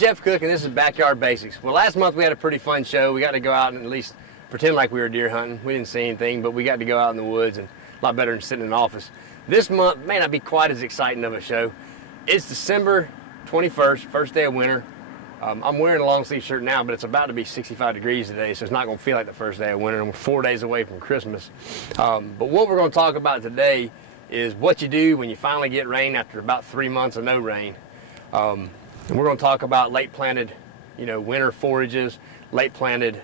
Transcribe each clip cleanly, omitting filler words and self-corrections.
Jeff Cook, and this is Backyard Basics. Well, last month we had a pretty fun show. We got to go out and at least pretend like we were deer hunting. We didn't see anything, but we got to go out in the woods, and a lot better than sitting in an office. This month may not be quite as exciting of a show. It's December 21st, first day of winter. I'm wearing a long sleeve shirt now, but it's about to be 65 degrees today, so it's not going to feel like the first day of winter, and we're 4 days away from Christmas. But what we're going to talk about today is what you do when you finally get rain after about 3 months of no rain. And we're going to talk about late planted, winter forages, late planted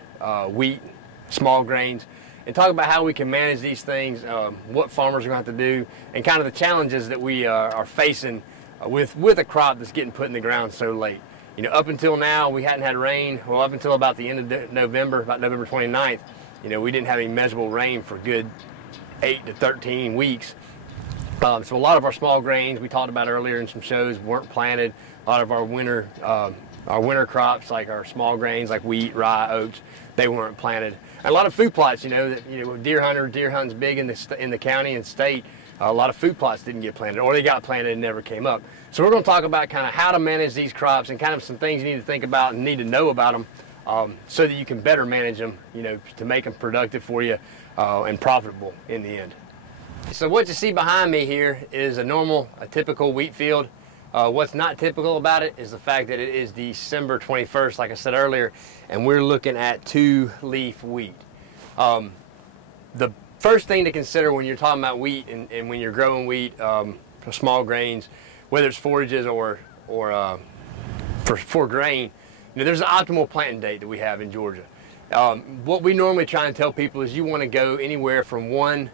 wheat, small grains, and talk about how we can manage these things, what farmers are going to have to do, and kind of the challenges that we are facing with a crop that's getting put in the ground so late. Up until now, we hadn't had rain. Well, up until about the end of November, about November 29th, we didn't have any measurable rain for good 8 to 13 weeks. So a lot of our small grains we talked about earlier in some shows weren't planted. A lot of our winter crops, like our small grains, like wheat, rye, oats, they weren't planted. And a lot of food plots, deer hunting's big in the county and state. A lot of food plots didn't get planted, or they got planted and never came up. So we're going to talk about kind of how to manage these crops and kind of some things you need to think about and need to know about them, so that you can better manage them, to make them productive for you and profitable in the end. So what you see behind me here is a typical wheat field. What's not typical about it is the fact that it is December 21st, like I said earlier, and we're looking at 2-leaf wheat. The first thing to consider when you're talking about wheat and when you're growing wheat, for small grains, whether it's forages or for grain, there's an optimal planting date that we have in Georgia. What we normally try and tell people is you want to go anywhere from one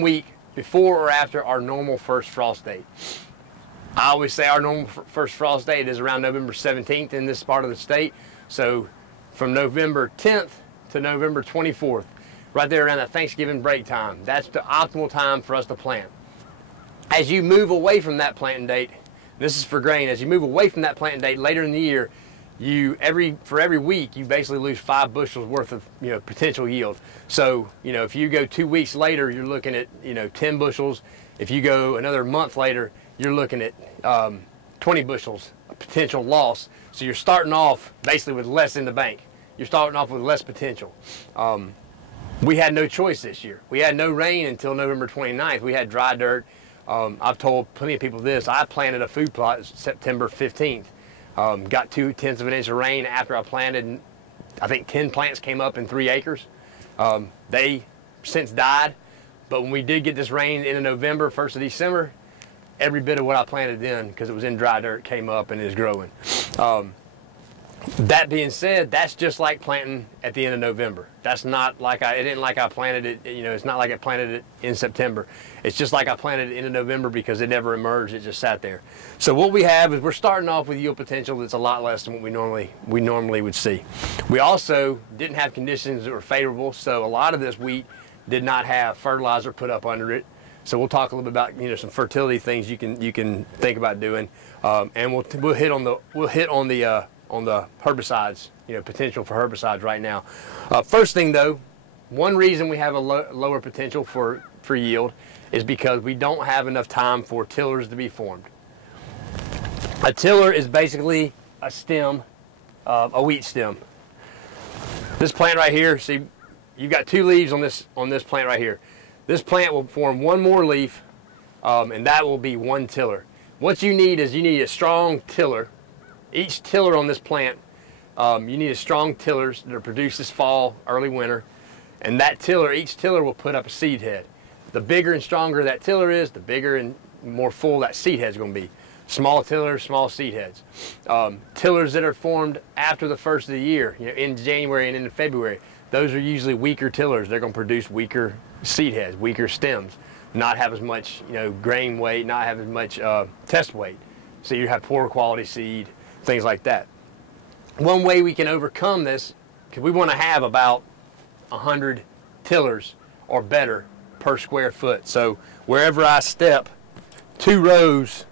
week before or after our normal first frost date. I always say our normal first frost date is around November 17th in this part of the state. So from November 10th to November 24th, right there around that Thanksgiving break time, that's the optimal time for us to plant. As you move away from that planting date, this is for grain, as you move away from that planting date later in the year, for every week you basically lose 5 bushels worth of potential yield. So if you go 2 weeks later, you're looking at 10 bushels. If you go another month later, you're looking at 20 bushels of potential loss. So you're starting off basically with less in the bank. You're starting off with less potential. We had no choice this year. We had no rain until November 29th. We had dry dirt. I've told plenty of people this. I planted a food plot September 15th. Got 0.2 of an inch of rain after I planted. I think 10 plants came up in 3 acres. They since died. But when we did get this rain in November, 1st of December, every bit of what I planted then, because it was in dry dirt, came up and is growing. That being said, that's just like planting at the end of November. That's not like it isn't like I planted it, it's not like I planted it in September. It's just like I planted it in November because it never emerged, it just sat there. So what we have is we're starting off with yield potential that's a lot less than what we normally would see. We also didn't have conditions that were favorable, so a lot of this wheat did not have fertilizer put up under it. So we'll talk a little bit about some fertility things you can think about doing, and we'll hit on the herbicides, potential for herbicides right now. First thing though, one reason we have a lower potential for yield is because we don't have enough time for tillers to be formed. A tiller is basically a stem, a wheat stem. This plant right here, see, you've got 2 leaves on this plant right here. This plant will form 1 more leaf, and that will be 1 tiller. What you need is a strong tiller. Each tiller on this plant, you need a strong tillers that are produced this fall, early winter, and that tiller, each tiller will put up a seed head. The bigger and stronger that tiller is, the bigger and more full that seed head is going to be. Small tillers, small seed heads. Tillers that are formed after the 1st of the year, in January and into February, those are usually weaker tillers. They're going to produce weaker seed heads, weaker stems, not have as much grain weight, not have as much test weight. So you have poor quality seed, things like that. One way we can overcome this, because we want to have about 100 tillers or better per square foot. So wherever I step, 2 rows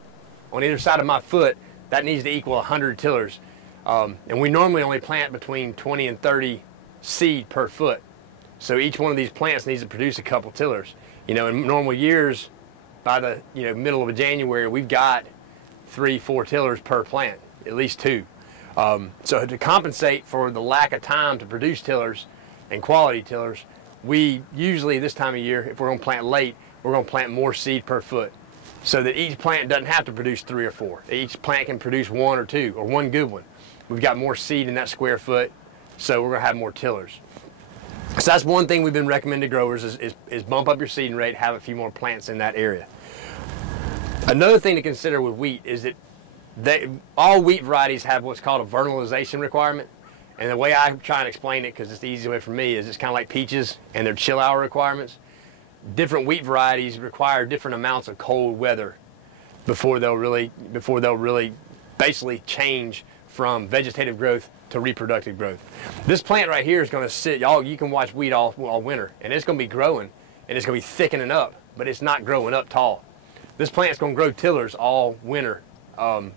on either side of my foot, that needs to equal 100 tillers. And we normally only plant between 20 and 30 seed per foot. So each one of these plants needs to produce a couple tillers. In normal years, by the middle of January, we've got 3-4 tillers per plant. at least 2. So to compensate for the lack of time to produce tillers and quality tillers, we usually this time of year, if we're going to plant late, we're going to plant more seed per foot, so that each plant doesn't have to produce 3 or 4. Each plant can produce 1 or 2, or 1 good one. We've got more seed in that square foot, so we're going to have more tillers. So that's one thing we've been recommending to growers is bump up your seeding rate, have a few more plants in that area. Another thing to consider with wheat is that all wheat varieties have what's called a vernalization requirement. And the way I try and explain it, because it's the easy way for me, is it's kind of like peaches and their chill hour requirements. Different wheat varieties require different amounts of cold weather before they'll really basically change from vegetative growth to reproductive growth. This plant right here is going to sit, y'all, you can watch wheat all winter, and it's going to be growing, and it's going to be thickening up, but it's not growing up tall. This plant's going to grow tillers all winter.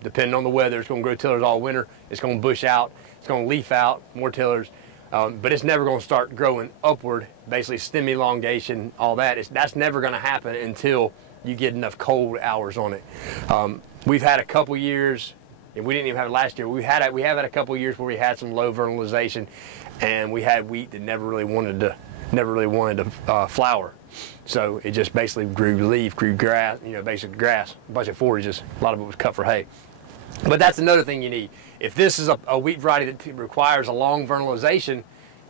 Depending on the weather, it's going to grow tillers all winter. It's going to bush out. It's going to leaf out, more tillers. But it's never going to start growing upward, basically stem elongation, all that. That's never going to happen until you get enough cold hours on it. We've had a couple years, and we didn't even have it last year. We have had a couple years where we had some low vernalization, and we had wheat that never really wanted to flower. So it just basically grew leaf, grew grass, basic grass, a bunch of forages. A lot of it was cut for hay. But that's another thing you need. If this is a wheat variety that requires a long vernalization,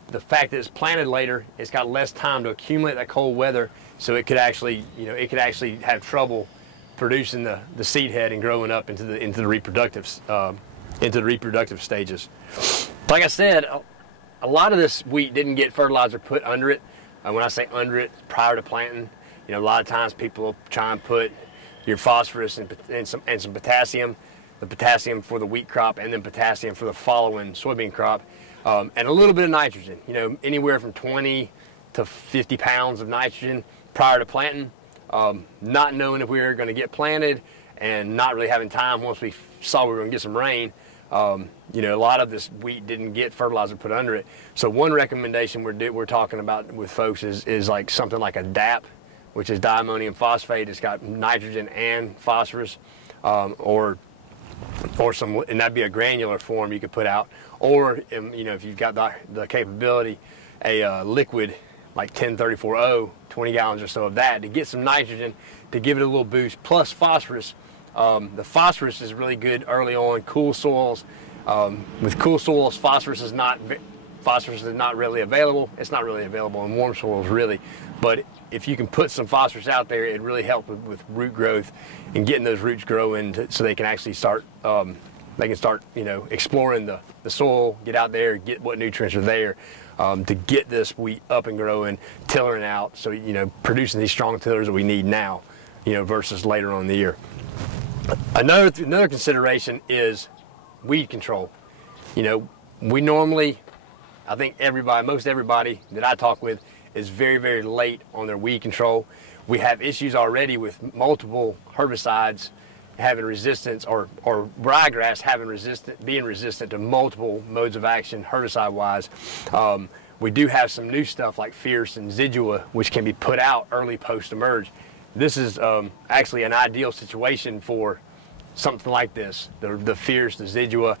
the fact that it's planted later, it's got less time to accumulate that cold weather, so it could actually, have trouble producing the seed head and growing up into the reproductive stages. Like I said, a lot of this wheat didn't get fertilizer put under it. When I say under it, prior to planting, a lot of times people will try and put your phosphorus and some potassium, the potassium for the wheat crop and then potassium for the following soybean crop, and a little bit of nitrogen, anywhere from 20 to 50 pounds of nitrogen prior to planting, not knowing if we were going to get planted and not really having time once we saw we were going to get some rain. A lot of this wheat didn't get fertilizer put under it. So one recommendation we're talking about with folks is like something like a DAP, which is diammonium phosphate. It's got nitrogen and phosphorus, or some, and that'd be a granular form you could put out. Or if you've got the capability, a liquid like 10-34-0, 20 gallons or so of that to get some nitrogen to give it a little boost, plus phosphorus. The phosphorus is really good early on, cool soils. With cool soils, phosphorus is not really available. It's not really available in warm soils, really. But if you can put some phosphorus out there, it really helps with root growth and getting those roots growing so they can actually start. Exploring the soil, get out there, get what nutrients are there to get this wheat up and growing, tillering out. So producing these strong tillers that we need now, versus later on in the year. Another consideration is weed control. We normally, I think most everybody that I talk with is very, very late on their weed control. We have issues already with multiple herbicides having resistance, or ryegrass being resistant to multiple modes of action herbicide-wise. We do have some new stuff like Fierce and Zidua, which can be put out early post-emerge. This is actually an ideal situation for something like this. The Fierce, the Zidua,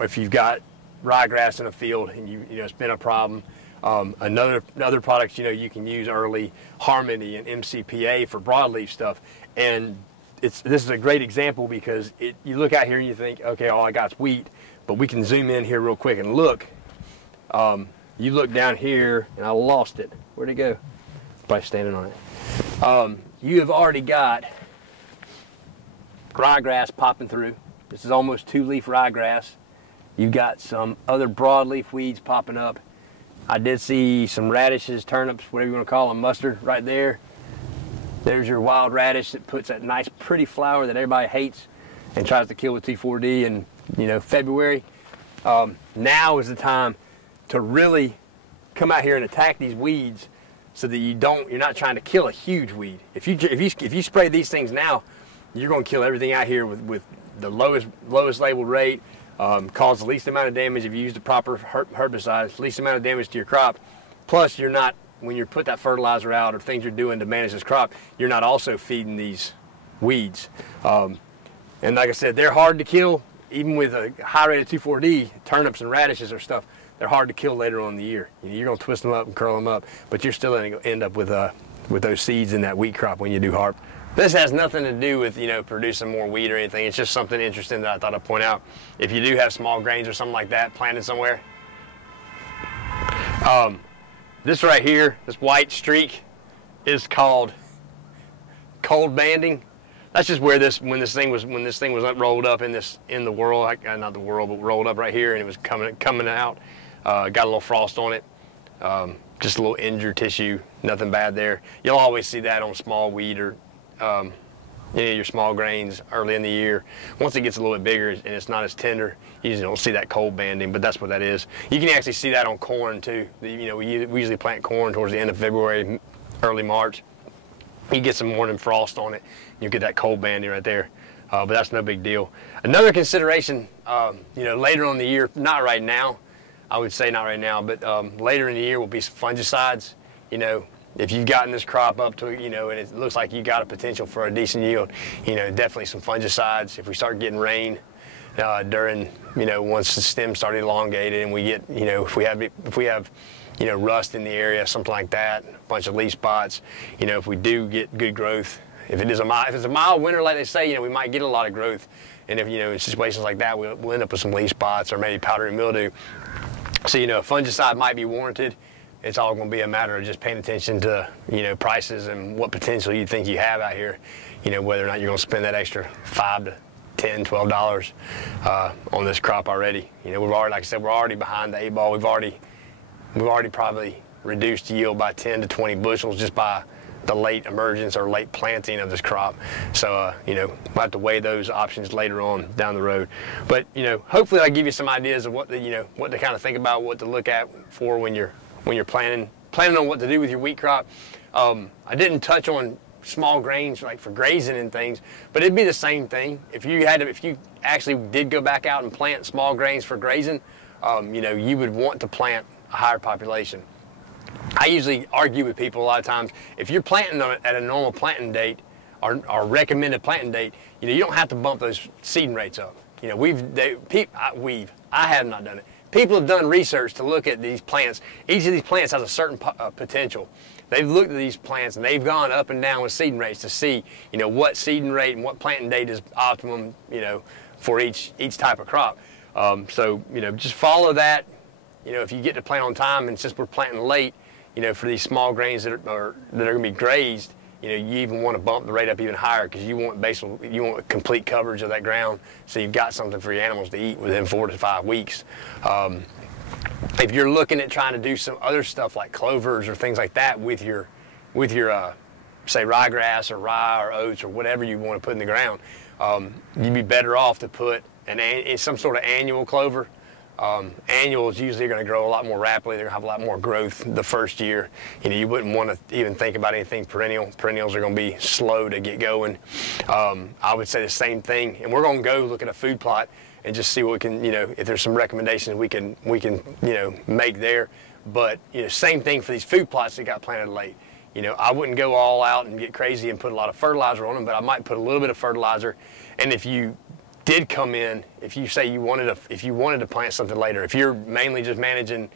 if you've got ryegrass in a field and it's been a problem. Other products you can use early, Harmony and MCPA for broadleaf stuff. And this is a great example because you look out here and you think, okay, all I got is wheat, but we can zoom in here real quick and look. You look down here and I lost it. Where'd it go? Probably standing on it. You have already got ryegrass popping through. This is almost 2-leaf ryegrass. You've got some other broadleaf weeds popping up. I did see some radishes, turnips, whatever you want to call them, mustard right there. There's your wild radish that puts that nice pretty flower that everybody hates and tries to kill with T4D in February. Now is the time to really come out here and attack these weeds so that you're not trying to kill a huge weed. If you spray these things now, you're going to kill everything out here with the lowest labeled rate, cause the least amount of damage if you use the proper herbicides, least amount of damage to your crop. Plus, when you put that fertilizer out or things you're doing to manage this crop, you're not also feeding these weeds. And like I said, they're hard to kill even with a high rate of 2,4-D, turnips and radishes are stuff, they're hard to kill later on in the year. You know, you're going to twist them up and curl them up, but you're still going to end up with those seeds in that wheat crop when you do harvest. This has nothing to do with, you know, producing more wheat or anything. It's just something interesting that I thought I'd point out. If you do have small grains or something like that planted somewhere, this right here, this white streak, is called cold banding. That's just where when this thing was rolled up in the whorl, not the whorl, but rolled up right here, and it was coming out. Got a little frost on it. Just a little injured tissue, nothing bad there. You'll always see that on small wheat or any of your small grains early in the year. Once it gets a little bit bigger and it's not as tender, you usually don't see that cold banding, but that's what that is. You can actually see that on corn too. You know, we usually plant corn towards the end of February, early March. You get some morning frost on it, you get that cold banding right there. But that's no big deal. Another consideration, you know, later on in the year, not right now, I would say not right now, but later in the year will be some fungicides. You know, if you've gotten this crop up to, you know, and it looks like you got a potential for a decent yield, you know, definitely some fungicides. If we start getting rain during, you know, once the stems start elongated and we get, you know, if we have, you know, rust in the area, something like that, a bunch of leaf spots, you know, if we do get good growth, if it's a mild winter, like they say, you know, we might get a lot of growth. And if, you know, in situations like that, we'll end up with some leaf spots or maybe powdery mildew. So, you know, a fungicide might be warranted. It's all going to be a matter of just paying attention to, you know, prices and what potential you think you have out here. You know, whether or not you're going to spend that extra $5 to $10, $12 on this crop already. You know, we've already, like I said, we're already behind the 8-ball. We've already probably reduced yield by 10 to 20 bushels just by the late emergence or late planting of this crop. So, you know, we'll have to weigh those options later on down the road. But, you know, hopefully I give you some ideas of what to kind of think about, what to look at for when you're planning on what to do with your wheat crop. I didn't touch on small grains like for grazing and things, but it'd be the same thing. If you actually did go back out and plant small grains for grazing, you know, you would want to plant a higher population. I usually argue with people a lot of times, if you're planting at a normal planting date or recommended planting date, you know, you don't have to bump those seeding rates up. You know, I have not done it. People have done research to look at these plants. Each of these plants has a certain potential. They've looked at these plants and they've gone up and down with seeding rates to see, you know, what seeding rate and what planting date is optimum, you know, for each type of crop. So, you know, just follow that. You know, if you get to plant on time, and since we're planting late, you know, for these small grains that are going to be grazed, you know, you even want to bump the rate up even higher because you want complete coverage of that ground, so you've got something for your animals to eat within 4 to 5 weeks. If you're looking at trying to do some other stuff like clovers or things like that with your say ryegrass or rye or oats or whatever you want to put in the ground, you'd be better off to put some sort of annual clover. Annuals usually are going to grow a lot more rapidly. They're going to have a lot more growth the first year. You know, you wouldn't want to even think about anything perennial. Perennials are going to be slow to get going. I would say the same thing. And we're going to go look at a food plot and just see what we can, you know, if there's some recommendations we can, you know, make there. But, you know, same thing for these food plots that got planted late. You know, I wouldn't go all out and get crazy and put a lot of fertilizer on them, but I might put a little bit of fertilizer. And if you did come in, if you say you wanted to plant something later, if you're mainly just managing,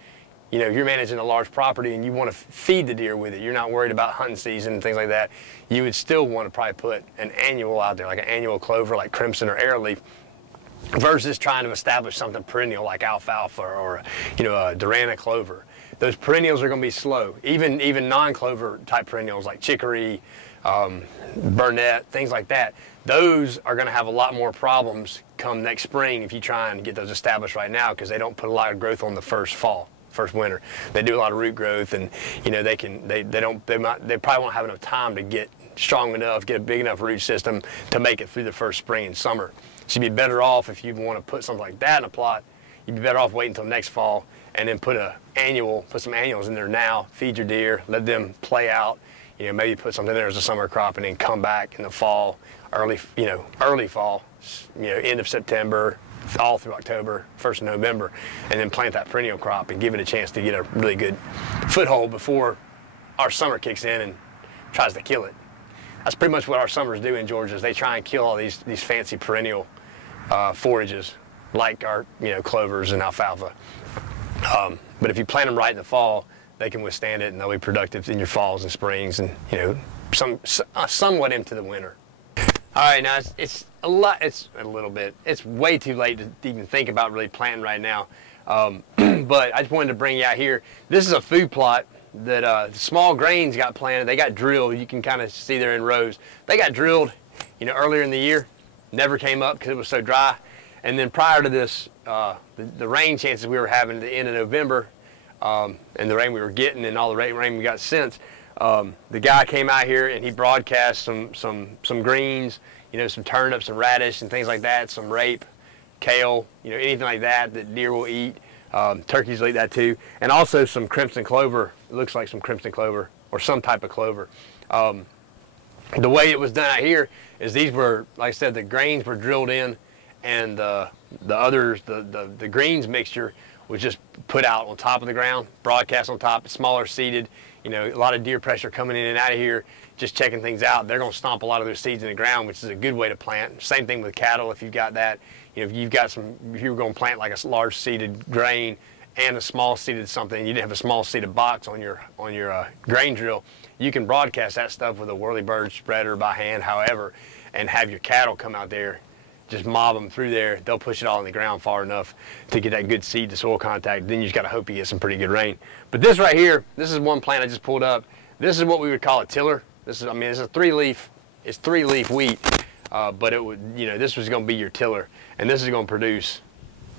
you know, you're managing a large property and you want to feed the deer with it, you're not worried about hunting season and things like that, you would still want to probably put an annual out there, like an annual clover like crimson or arrowleaf, versus trying to establish something perennial like alfalfa or, you know, a Durana clover. Those perennials are going to be slow. Even non-clover type perennials like chicory, burnet, things like that, those are going to have a lot more problems come next spring if you try and get those established right now, because they don't put a lot of growth on the first winter. They do a lot of root growth, and you know they probably won't have enough time to get strong enough, get a big enough root system to make it through the first spring and summer. So you'd be better off, if you want to put something like that in a plot, you'd be better off waiting until next fall and then put some annuals in there now, feed your deer, let them play out. You know, maybe put something there as a summer crop and then come back in the fall, early fall, you know, end of September, all through October, 1st of November, and then plant that perennial crop and give it a chance to get a really good foothold before our summer kicks in and tries to kill it. That's pretty much what our summers do in Georgia, is they try and kill all these fancy perennial forages like our clovers and alfalfa. But if you plant them right in the fall, they can withstand it, and they'll be productive in your falls and springs, and somewhat into the winter. All right, now it's a lot. It's a little bit. It's way too late to even think about really planting right now. But I just wanted to bring you out here. This is a food plot that small grains got planted. They got drilled. You can kind of see they're in rows. They got drilled, earlier in the year. Never came up because it was so dry. And then prior to this, the rain chances we were having at the end of November, and the rain we were getting, and all the rain we got since, the guy came out here and he broadcast some greens, some turnips, some radish, and things like that, some rape, kale, anything like that deer will eat. Turkeys will eat that too, and also some crimson clover. It looks like some crimson clover or some type of clover. The way it was done out here is these were, like I said, the grains were drilled in, and the greens mixture was just put out on top of the ground, broadcast on top, smaller seeded. A lot of deer pressure coming in and out of here, just checking things out. They're going to stomp a lot of those seeds in the ground, which is a good way to plant. Same thing with cattle. If you've got that, if you're going to plant like a large seeded grain and a small seeded something, you didn't have a small seeded box on your grain drill, you can broadcast that stuff with a whirlybird spreader by hand, however, and have your cattle come out there, just mob them through there. They'll push it all in the ground far enough to get that good seed to soil contact. Then you just got to hope you get some pretty good rain. But this right here, this is one plant I just pulled up. This is what we would call a tiller. It's a three-leaf wheat, but it would, this was going to be your tiller, and this is going to produce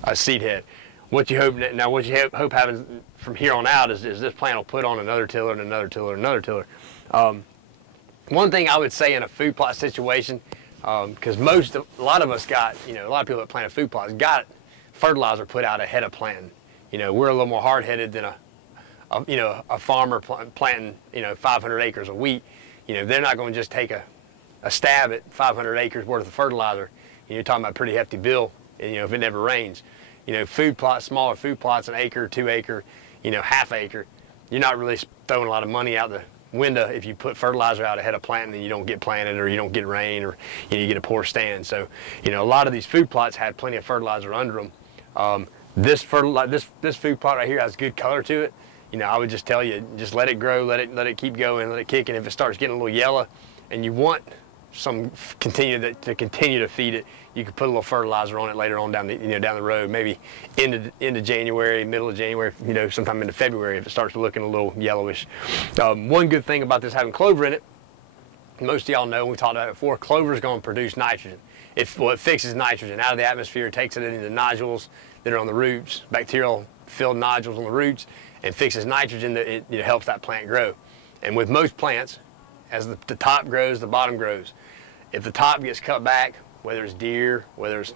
a seed head. What you hope happens from here on out is this plant will put on another tiller and another tiller and another tiller. One thing I would say in a food plot situation, because a lot of us got, a lot of people that planted food plots got fertilizer put out ahead of planting. We're a little more hard-headed than a farmer planting, 500 acres of wheat. They're not going to just take a stab at 500 acres worth of fertilizer. You're talking about a pretty hefty bill, if it never rains. Food plots, smaller food plots, an acre, 2 acre, half acre, you're not really throwing a lot of money out the window if you put fertilizer out ahead of planting and you don't get planted, or you don't get rain, or you get a poor stand. So a lot of these food plots had plenty of fertilizer under them. This food plot right here has good color to it. I would just tell you, just let it grow, let it keep going, let it kick, and if it starts getting a little yellow and you want some continue to feed it, you could put a little fertilizer on it later on down the road, maybe into January, middle of January, sometime into February if it starts looking a little yellowish. One good thing about this having clover in it, most of y'all know, we talked about it before, clover is going to produce nitrogen. It fixes nitrogen out of the atmosphere, takes it into the nodules that are on the roots, bacterial filled nodules on the roots, and fixes nitrogen that it helps that plant grow. And with most plants, as the top grows, the bottom grows. If the top gets cut back, whether it's deer, whether it's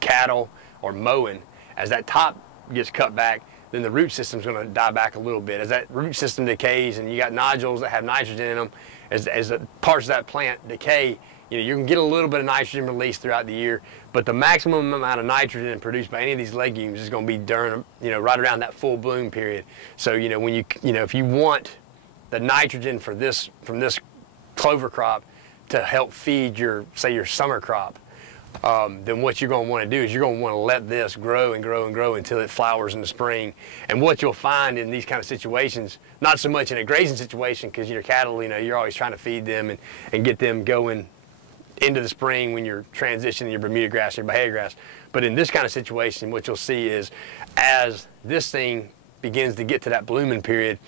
cattle or mowing, as that top gets cut back, then the root system's going to die back a little bit. As that root system decays and you got nodules that have nitrogen in them, as the parts of that plant decay, you can get a little bit of nitrogen released throughout the year, but the maximum amount of nitrogen produced by any of these legumes is going to be during, right around that full bloom period. So, when if you want the nitrogen from this clover crop to help feed your summer crop, then what you're going to want to do is you're going to want to let this grow and grow and grow until it flowers in the spring. And what you'll find in these kind of situations, not so much in a grazing situation, because your cattle, you're always trying to feed them and get them going into the spring when you're transitioning your Bermuda grass and your Bahia grass. But in this kind of situation, what you'll see is as this thing begins to get to that blooming period,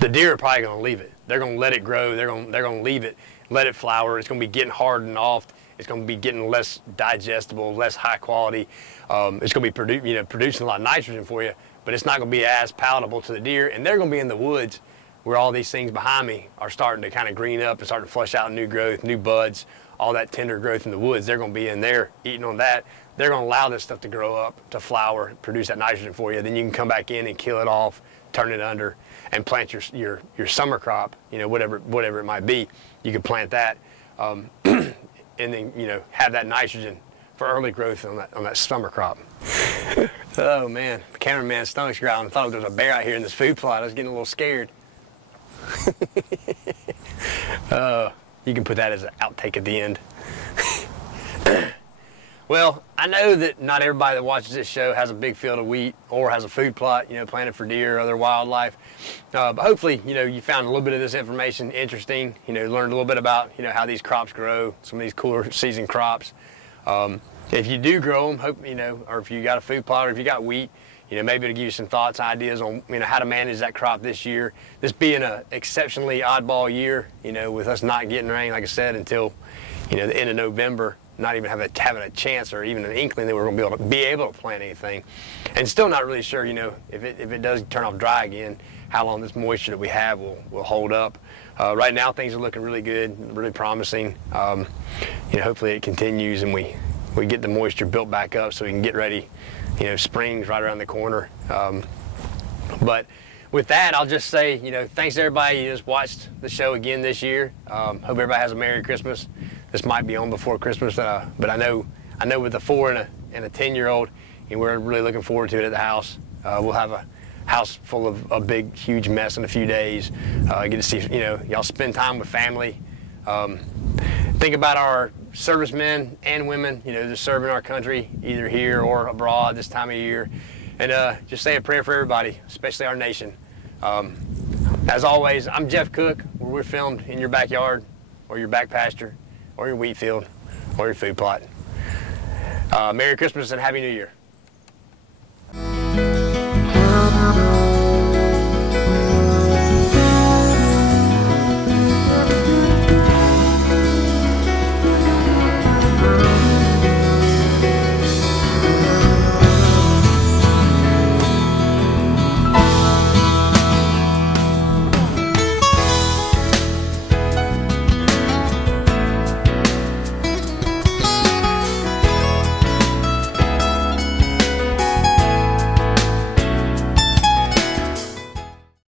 the deer are probably going to leave it. They're going to let it grow. They're going to leave it, let it flower. It's going to be getting hardened off. It's going to be getting less digestible, less high quality. It's going to be producing a lot of nitrogen for you, but it's not going to be as palatable to the deer. And they're going to be in the woods where all these things behind me are starting to kind of green up and start to flush out new growth, new buds, all that tender growth in the woods. They're going to be in there eating on that. They're going to allow this stuff to grow up, to flower, produce that nitrogen for you. Then you can come back in and kill it off, turn it under, and plant your summer crop, whatever it might be. You can plant that, and then have that nitrogen for early growth on that summer crop. Oh man, the cameraman's stomach's growling. I thought there was a bear out here in this food plot. I was getting a little scared. You can put that as an outtake at the end. Well, I know that not everybody that watches this show has a big field of wheat or has a food plot, planted for deer or other wildlife. But hopefully, you found a little bit of this information interesting, learned a little bit about, how these crops grow, some of these cooler season crops. If you do grow them, or if you got a food plot or if you got wheat, maybe it'll give you some thoughts, ideas on, how to manage that crop this year. This being an exceptionally oddball year, with us not getting rain, like I said, until, the end of November. Not even having a chance or even an inkling that we're going to be able to plant anything, and still not really sure, if it does turn off dry again, how long this moisture that we have will hold up. Right now, things are looking really good, really promising. Hopefully it continues and we get the moisture built back up so we can get ready. Spring's right around the corner. But with that, I'll just say, thanks to everybody who just watched the show again this year. Hope everybody has a Merry Christmas. This might be on before Christmas, but I know with a 4 and a 10-year-old, we're really looking forward to it at the house. We'll have a house full of a big, huge mess in a few days. Get to see, y'all spend time with family. Think about our servicemen and women, that serve in our country, either here or abroad this time of year. And just say a prayer for everybody, especially our nation. As always, I'm Jeff Cook, where we're filmed in your backyard or your back pasture or your wheat field or your food plot. Merry Christmas and Happy New Year.